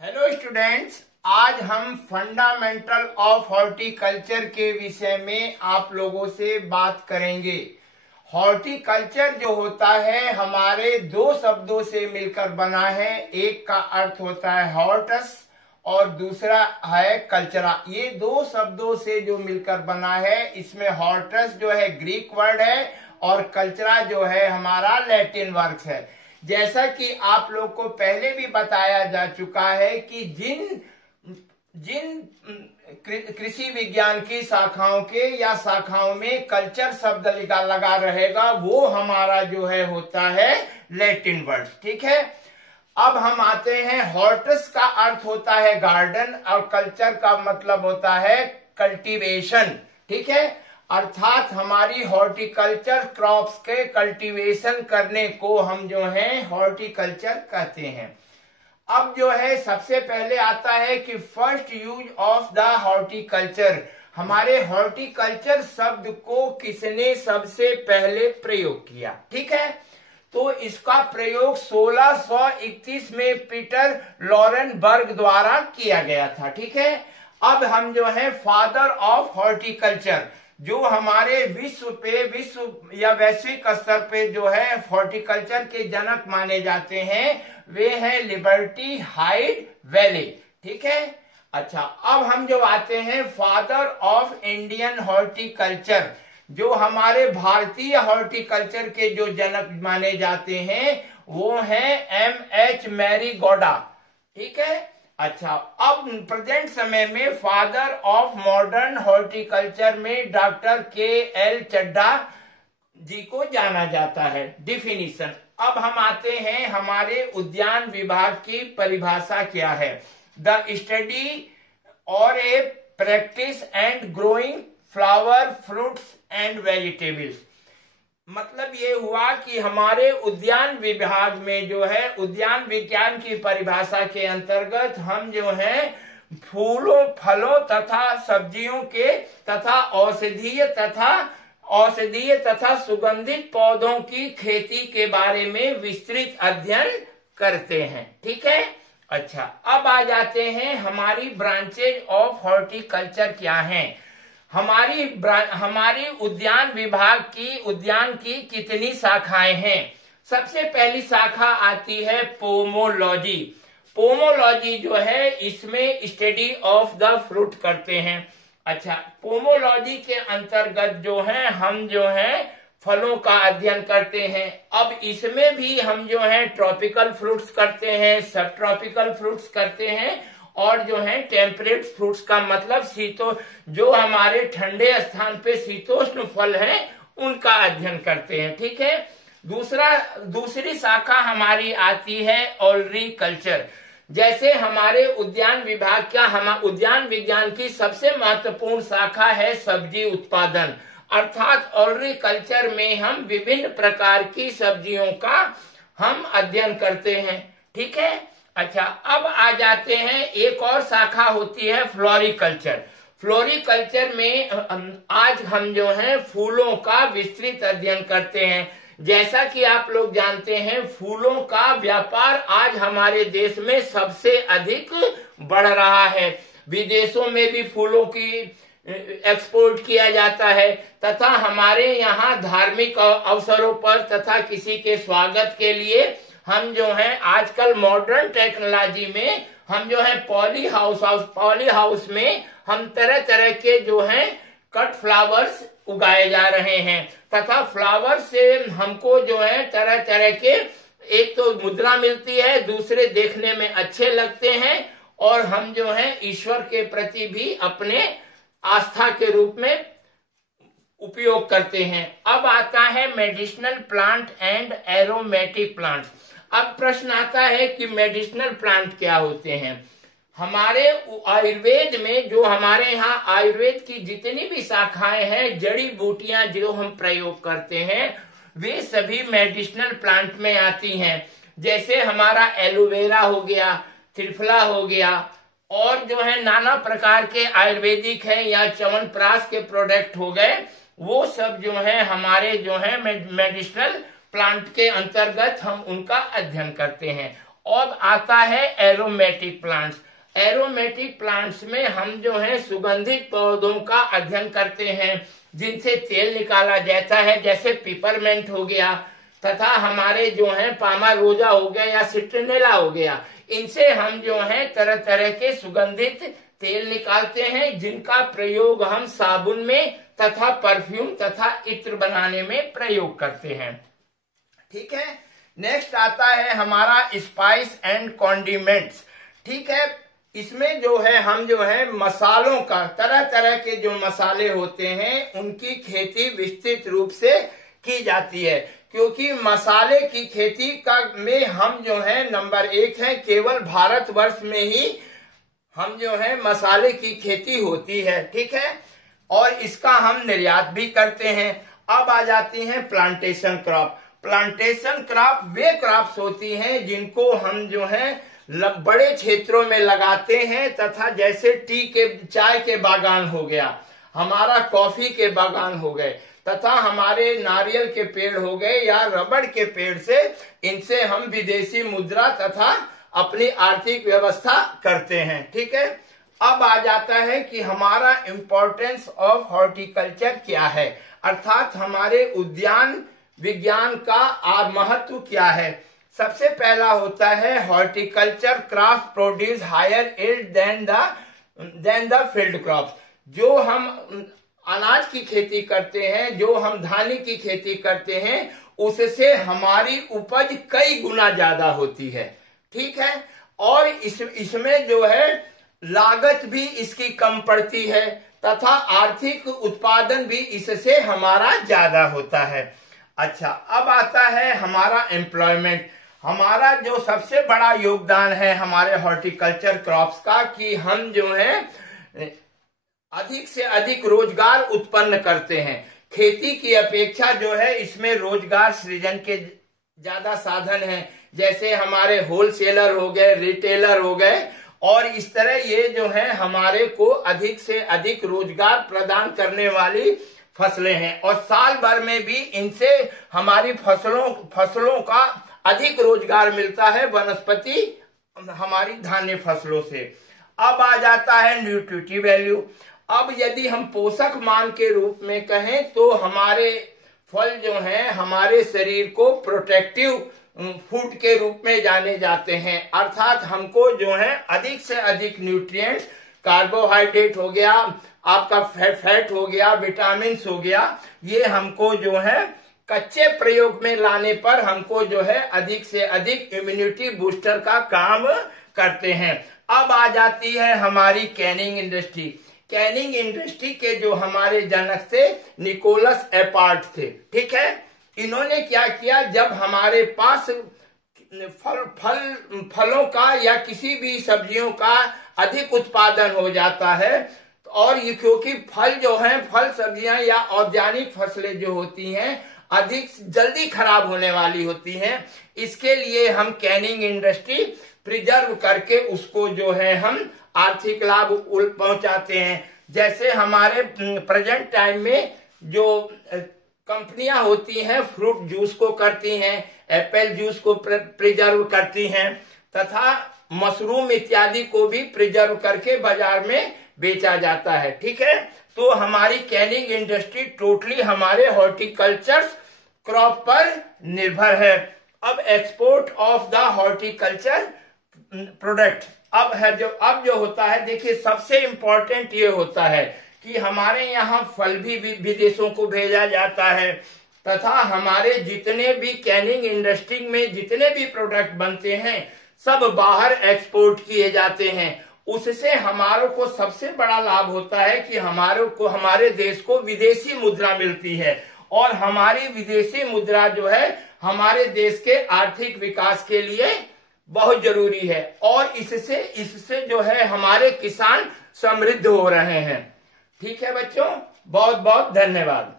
Hello students, आज हम fundamental of horticulture के विषय में आप लोगों से बात करेंगे। हॉर्टिकल्चर जो होता है हमारे दो शब्दों से मिलकर बना है। एक का अर्थ होता है हॉर्टस और दूसरा है कल्चरा। ये दो शब्दों से जो मिलकर बना है, इसमें हॉर्टस जो है ग्रीक वर्ड है और कल्चरा जो है हमारा लैटिन वर्ड है। जैसा कि आप लोग को पहले भी बताया जा चुका है कि जिन कृषि विज्ञान की शाखाओं के या शाखाओं में कल्चर शब्द लगा रहेगा वो हमारा जो है होता है लैटिन वर्ड। ठीक है, अब हम आते हैं। हॉर्टस का अर्थ होता है गार्डन और कल्चर का मतलब होता है कल्टीवेशन। ठीक है, अर्थात हमारी हॉर्टिकल्चर क्रॉप्स के कल्टीवेशन करने को हम जो है हॉर्टिकल्चर कहते हैं। अब जो है सबसे पहले आता है कि first use of the horticulture. हमारे हॉर्टिकल्चर शब्द को किसने सबसे पहले प्रयोग किया? ठीक है, तो इसका प्रयोग 1631 में पीटर लॉरेनबर्ग द्वारा किया गया था। ठीक है, अब हम जो है फादर ऑफ हॉर्टिकल्चर, जो हमारे विश्व या वैश्विक स्तर पे जो है हॉर्टिकल्चर के जनक माने जाते हैं, वे हैं लिबर्टी हाइड वैली। ठीक है, अच्छा, अब हम जो आते हैं फादर ऑफ इंडियन हॉर्टिकल्चर, जो हमारे भारतीय हॉर्टिकल्चर के जो जनक माने जाते हैं वो हैं M.H. मैरीगोडा। ठीक है, अच्छा, अब प्रेजेंट समय में फादर ऑफ मॉडर्न हॉर्टिकल्चर में डॉक्टर K.L. चड्ढा जी को जाना जाता है। डिफिनीशन, अब हम आते हैं हमारे उद्यान विभाग की परिभाषा क्या है। द स्टडी और a practice and growing flower, fruits and vegetables. मतलब ये हुआ कि हमारे उद्यान विभाग में जो है उद्यान विज्ञान की परिभाषा के अंतर्गत हम जो है फूलों, फलों तथा सब्जियों के तथा औषधीय तथा सुगंधित पौधों की खेती के बारे में विस्तृत अध्ययन करते हैं। ठीक है, अच्छा, अब आ जाते हैं हमारी ब्रांचेज ऑफ हॉर्टिकल्चर क्या हैं। हमारी उद्यान विभाग की उद्यान की कितनी शाखाएं हैं? सबसे पहली शाखा आती है पोमोलॉजी। पोमोलॉजी जो है इसमें स्टडी ऑफ द फ्रूट करते हैं। अच्छा, पोमोलॉजी के अंतर्गत जो है हम जो है फलों का अध्ययन करते हैं। अब इसमें भी हम जो है ट्रॉपिकल फ्रूट्स करते हैं, सब ट्रॉपिकल फ्रूट्स करते हैं और जो है टेम्परेट फ्रूट्स का मतलब जो हमारे ठंडे स्थान पे शीतोष्ण फल हैं उनका अध्ययन करते हैं। ठीक है, दूसरी शाखा हमारी आती है ओलरीकल्चर। जैसे हमारे उद्यान विभाग उद्यान विज्ञान की सबसे महत्वपूर्ण शाखा है सब्जी उत्पादन, अर्थात ओलरीकल्चर में हम विभिन्न प्रकार की सब्जियों का हम अध्ययन करते हैं। ठीक है, अच्छा, अब आ जाते हैं एक और शाखा होती है फ्लोरिकल्चर। फ्लोरिकल्चर में आज हम जो है फूलों का विस्तृत अध्ययन करते हैं। जैसा कि आप लोग जानते हैं फूलों का व्यापार आज हमारे देश में सबसे अधिक बढ़ रहा है। विदेशों में भी फूलों की एक्सपोर्ट किया जाता है तथा हमारे यहाँ धार्मिक अवसरों पर तथा किसी के स्वागत के लिए हम जो है आजकल मॉडर्न टेक्नोलॉजी में हम जो है पॉली हाउस में हम तरह तरह के जो है कट फ्लावर्स उगाए जा रहे हैं तथा फ्लावर से हमको जो है तरह तरह के एक तो मुद्रा मिलती है, दूसरे देखने में अच्छे लगते हैं और हम जो है ईश्वर के प्रति भी अपने आस्था के रूप में उपयोग करते हैं। अब आता है medicinal plant and aromatic plants. अब प्रश्न आता है कि मेडिसिनल प्लांट क्या होते हैं। हमारे आयुर्वेद में जो हमारे यहाँ आयुर्वेद की जितनी भी शाखाएं हैं, जड़ी बूटियां जो हम प्रयोग करते हैं वे सभी मेडिसिनल प्लांट में आती हैं। जैसे हमारा एलोवेरा हो गया, त्रिफला हो गया और जो है नाना प्रकार के आयुर्वेदिक है या च्यवनप्राश के प्रोडक्ट हो गए, वो सब जो है हमारे जो है मेडिसिनल प्लांट के अंतर्गत हम उनका अध्ययन करते हैं। अब आता है एरोमेटिक प्लांट्स। एरोमेटिक प्लांट्स में हम जो है सुगंधित पौधों का अध्ययन करते हैं जिनसे तेल निकाला जाता है, जैसे पिपरमेंट हो गया तथा हमारे जो है पामारोजा हो गया या सिट्रिनेला हो गया। इनसे हम जो है तरह तरह के सुगंधित तेल निकालते हैं जिनका प्रयोग हम साबुन में तथा परफ्यूम तथा इत्र बनाने में प्रयोग करते हैं। ठीक है, नेक्स्ट आता है हमारा स्पाइस एंड कॉन्डिमेंट्स। ठीक है, इसमें जो है हम जो है मसालों का, तरह तरह के जो मसाले होते हैं उनकी खेती विस्तृत रूप से की जाती है, क्योंकि मसाले की खेती का में हम जो है नंबर 1 है। केवल भारतवर्ष में ही हम जो है मसाले की खेती होती है। ठीक है, और इसका हम निर्यात भी करते हैं। अब आ जाती हैं प्लांटेशन क्रॉप। प्लांटेशन क्रॉप वे क्रॉप्स होती हैं जिनको हम जो है बड़े क्षेत्रों में लगाते हैं, तथा जैसे चाय के बागान हो गया, हमारा कॉफी के बागान हो गए, तथा हमारे नारियल के पेड़ हो गए या रबड़ के पेड़ से, इनसे हम विदेशी मुद्रा तथा अपनी आर्थिक व्यवस्था करते हैं। ठीक है, अब आ जाता है कि हमारा इम्पोर्टेंस ऑफ हॉर्टिकल्चर क्या है, अर्थात हमारे उद्यान विज्ञान का महत्व क्या है। सबसे पहला होता है horticulture crop produce higher yield than the field crop. जो हम अनाज की खेती करते हैं, जो हम धान की खेती करते हैं, उससे हमारी उपज कई गुना ज्यादा होती है। ठीक है, और इसमें जो है लागत भी इसकी कम पड़ती है तथा आर्थिक उत्पादन भी इससे हमारा ज्यादा होता है। अच्छा, अब आता है हमारा एम्प्लॉयमेंट। हमारा जो सबसे बड़ा योगदान है हमारे हॉर्टिकल्चर क्रॉप्स का, कि हम जो है अधिक से अधिक रोजगार उत्पन्न करते हैं। खेती की अपेक्षा जो है इसमें रोजगार सृजन के ज्यादा साधन हैं, जैसे हमारे होलसेलर हो गए, रिटेलर हो गए, और इस तरह ये जो है हमारे को अधिक से अधिक रोजगार प्रदान करने वाली फसलें हैं, और साल भर में भी इनसे हमारी फसलों का अधिक रोजगार मिलता है, वनस्पति हमारी धान्य फसलों से। अब आ जाता है न्यूट्रिटिव वैल्यू। अब यदि हम पोषक मान के रूप में कहें तो हमारे फल जो हैं हमारे शरीर को प्रोटेक्टिव फूड के रूप में जाने जाते हैं, अर्थात हमको जो है अधिक से अधिक न्यूट्रिएंट्स, कार्बोहाइड्रेट हो गया, आपका फैट हो गया, विटामिन हो गया, ये हमको जो है कच्चे प्रयोग में लाने पर हमको जो है अधिक से अधिक इम्यूनिटी बूस्टर का काम करते हैं। अब आ जाती है हमारी कैनिंग इंडस्ट्री। कैनिंग इंडस्ट्री के जो हमारे जनक थे निकोलस एपार्ट थे। ठीक है, इन्होंने क्या किया, जब हमारे पास फलों का या किसी भी सब्जियों का अधिक उत्पादन हो जाता है, और ये क्योंकि फल जो है, फल सब्जियां या औद्यानिक फसलें जो होती हैं अधिक जल्दी खराब होने वाली होती हैं, इसके लिए हम कैनिंग इंडस्ट्री प्रिजर्व करके उसको जो है हम आर्थिक लाभ पहुंचाते हैं। जैसे हमारे प्रेजेंट टाइम में जो कंपनियां होती हैं फ्रूट जूस को करती हैं, एप्पल जूस को प्रिजर्व करती हैं, तथा मशरूम इत्यादि को भी प्रिजर्व करके बाजार में बेचा जाता है। ठीक है, तो हमारी कैनिंग इंडस्ट्री टोटली हमारे हॉर्टिकल्चर क्रॉप पर निर्भर है। अब export of the horticulture product अब जो होता है, देखिए सबसे इंपॉर्टेंट ये होता है कि हमारे यहाँ फल भी विदेशों को भेजा जाता है, तथा हमारे जितने भी कैनिंग इंडस्ट्री में जितने भी प्रोडक्ट बनते हैं सब बाहर एक्सपोर्ट किए जाते हैं। उससे हमारों को सबसे बड़ा लाभ होता है कि हमारे देश को विदेशी मुद्रा मिलती है, और हमारी विदेशी मुद्रा जो है हमारे देश के आर्थिक विकास के लिए बहुत जरूरी है, और इससे जो है हमारे किसान समृद्ध हो रहे हैं। ठीक है बच्चों, बहुत बहुत धन्यवाद।